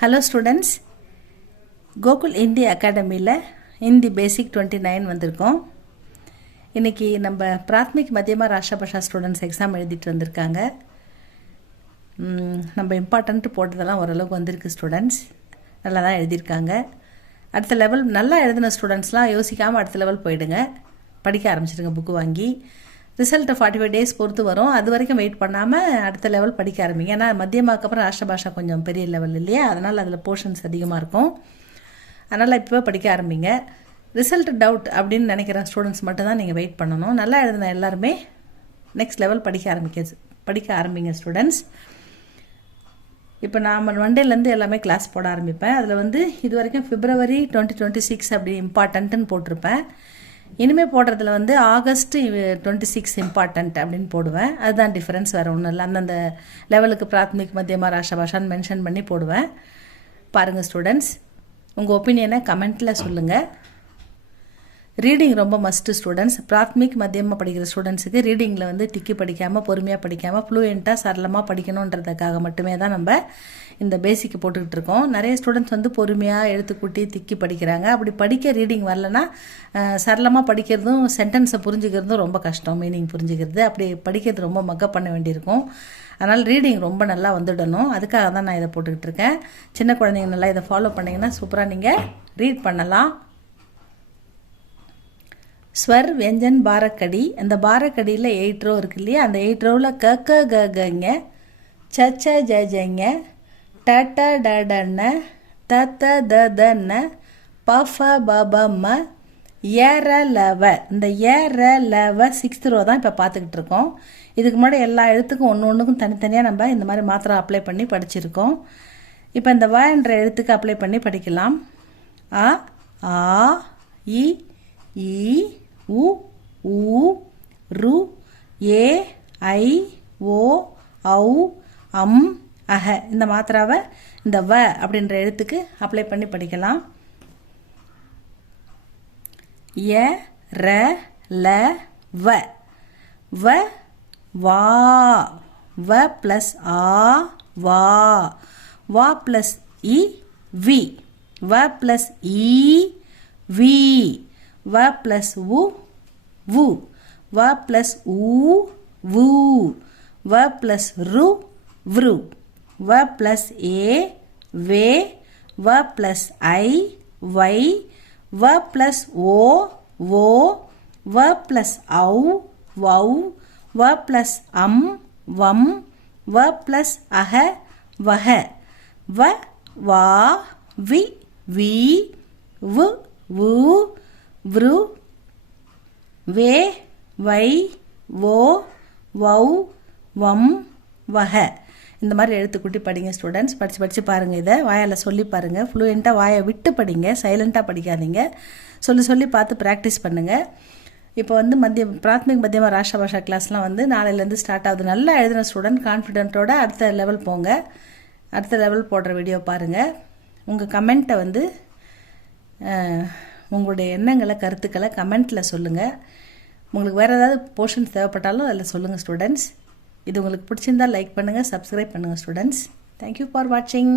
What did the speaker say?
Hello students, Gokul Hindi அகாடமியில் இந்தி பேசிக் 29 வந்திருக்கோம். இன்றைக்கி நம்ம பிராத்மிக் மத்தியமா ராஷ்டிரபாஷா ஸ்டூடெண்ட்ஸ் எக்ஸாம் எழுதிட்டு வந்திருக்காங்க. நம்ம இம்பார்ட்டன்ட்டு போட்டதெல்லாம் ஓரளவுக்கு வந்திருக்கு ஸ்டூடெண்ட்ஸ், நல்லா தான் எழுதியிருக்காங்க. அடுத்த லெவல் நல்லா எழுதின ஸ்டூடெண்ட்ஸ்லாம் யோசிக்காமல் அடுத்த லெவல் போயிடுங்க, படிக்க ஆரம்பிச்சிடுங்க புக்கு வாங்கி. ரிசல்ட்டு 45 டேஸ் பொறுத்து வரும், அது வரைக்கும் வெயிட் பண்ணாமல் அடுத்த லெவல் படிக்க ஆரம்பிங்க. ஏன்னா மத்தியமாக்கு அப்புறம் ராஷ்டிரபாஷா கொஞ்சம் பெரிய லெவல் இல்லையா, அதனால் அதில் போர்ஷன்ஸ் அதிகமாக இருக்கும். அதனால் இப்போ படிக்க ஆரம்பிங்க. ரிசல்ட் டவுட் அப்படின்னு நினைக்கிற ஸ்டூடெண்ட்ஸ் மட்டும் தான் நீங்கள் வெயிட் பண்ணணும். நல்லா எழுதின எல்லாருமே நெக்ஸ்ட் லெவல் படிக்க ஆரம்பிங்க ஸ்டூடெண்ட்ஸ். இப்போ நான் மண்டேலேருந்து எல்லாமே கிளாஸ் போட ஆரம்பிப்பேன். அதில் இது வரைக்கும் February 2026 அப்படி இம்பார்ட்டன்ட்டுன்னு போட்டிருப்பேன். இனிமேல் போடுறதுல August 26 இம்பார்ட்டண்ட் அப்படின்னு போடுவேன். அதுதான் டிஃப்ரென்ஸ், வேறு ஒன்றும் இல்லை. அந்தந்த லெவலுக்கு பிராத்மிக் மத்தியமா ராஷ்டிரபாஷான்னு மென்ஷன் பண்ணி போடுவேன். பாருங்கள் ஸ்டூடெண்ட்ஸ், உங்கள் ஒப்பீனியனை கமெண்ட்டில் சொல்லுங்கள். ரீடிங் ரொம்ப மஸ்ட்டு ஸ்டூடெண்ட்ஸ். பிராத்மிக் மத்தியமாக படிக்கிற ஸ்டூடெண்ட்ஸுக்கு ரீடிங்கில் திக்கி படிக்காமல் பொறுமையாக படிக்காமல் ஃப்ளூயண்ட்டாக சரளமாக படிக்கணுன்றதுக்காக மட்டுமே தான் நம்ம இந்த பேசிக்கு போட்டுக்கிட்டு இருக்கோம். நிறைய ஸ்டூடெண்ட்ஸ் பொறுமையாக எழுத்துக்கூட்டி திக்கி படிக்கிறாங்க. அப்படி படிக்க ரீடிங் வரலன்னா சரளமாக படிக்கிறதும் சென்டென்ஸை புரிஞ்சுக்கிறதும் ரொம்ப கஷ்டம், மீனிங் புரிஞ்சுக்கிறது. அப்படி படிக்கிறது ரொம்ப மக்கப் பண்ண வேண்டியிருக்கும். அதனால் ரீடிங் ரொம்ப நல்லா வந்துடணும், அதுக்காக தான் நான் இதை போட்டுக்கிட்டு இருக்கேன். சின்ன குழந்தைங்க நல்லா இதை ஃபாலோ பண்ணிங்கன்னா சூப்பராக நீங்கள் ரீட் பண்ணலாம். ஸ்வர் வியஞ்சன் பாரக்கடி, அந்த பாரக்கடியில் 8 ரோ இருக்கு இல்லையா, அந்த 8 ரோவில் க கங்க, சச்ச ஜங்க, டட டடன்ன, தத்த ததன்ன, பஃப பபம்ம, ஏற லவ. இந்த ஏற லவ 6th ரோ தான் இப்போ பார்த்துக்கிட்டு இருக்கோம். இதுக்கு முன்னாடி எல்லா எழுத்துக்கும் ஒன்றுக்கும் தனித்தனியாக நம்ம இந்த மாதிரி மாத்திரை அப்ளை பண்ணி படிச்சிருக்கோம். இப்போ இந்த வ என்ற எழுத்துக்கு அப்ளை பண்ணி படிக்கலாம். அ ஆ இ ஈ உ ஊ ரு ஏ ஐ ஓ ஔ அம் அஹ. இந்த மாத்திராவை இந்த வ அப்படின்ற எழுத்துக்கு அப்ளை பண்ணி படிக்கலாம். ய ர ல வ, வ வா, வ ப்ளஸ் ஆ வா, வா ப்ளஸ் இ வி, வ ப்ளஸ் இ வி, வ ப்ளஸ் உ வு, வ ப்ளஸ் ஊ வு, வ ப்ளஸ் ரு வ்ரு, வ ப்ளஸ் ஏ வே, வ ப்ளஸ் ஐ வை, வ ப்ளஸ் ஓ வோ, வ ப்ளஸ் ஔ வௌ, வ ப்ளஸ் அம் வம், வ ப்ளஸ் அஹ வஹ, வ வா வி வி, வு வு, வ்ரு வே வை வோ வௌ வம் வஹ. இந்த மாதிரி எழுத்துக்கூட்டி படிங்க ஸ்டூடெண்ட்ஸ். படித்து பாருங்கள். இதை வாயால் சொல்லி பாருங்கள். ஃப்ளூயண்ட்டாக வாயை விட்டு படிங்க, சைலண்ட்டாக படிக்காதீங்க. சொல்லி பார்த்து ப்ராக்டிஸ் பண்ணுங்கள். இப்போ பிராத்மிக் மத்தியமா ராஷ்டிரபாஷா கிளாஸ்லாம் நாளையிலேருந்து ஸ்டார்ட் ஆகுது. நல்லா எழுதின ஸ்டூடெண்ட் கான்ஃபிடென்ட்டோட அடுத்த லெவல் போங்க. அடுத்த லெவல் போடுற வீடியோ பாருங்கள். உங்கள் கமெண்ட்டை உங்களுடைய எண்ணங்களை கருத்துக்களை கமெண்ட்டில் சொல்லுங்கள். உங்களுக்கு வேறு ஏதாவது போர்ஷன்ஸ் தேவைப்பட்டாலும் அதில் சொல்லுங்கள் ஸ்டூடெண்ட்ஸ். இது உங்களுக்கு பிடிச்சிருந்தால் லைக் பண்ணுங்கள், சப்ஸ்கிரைப் பண்ணுங்கள் ஸ்டூடெண்ட்ஸ். தேங்க்யூ ஃபார் வாட்சிங்.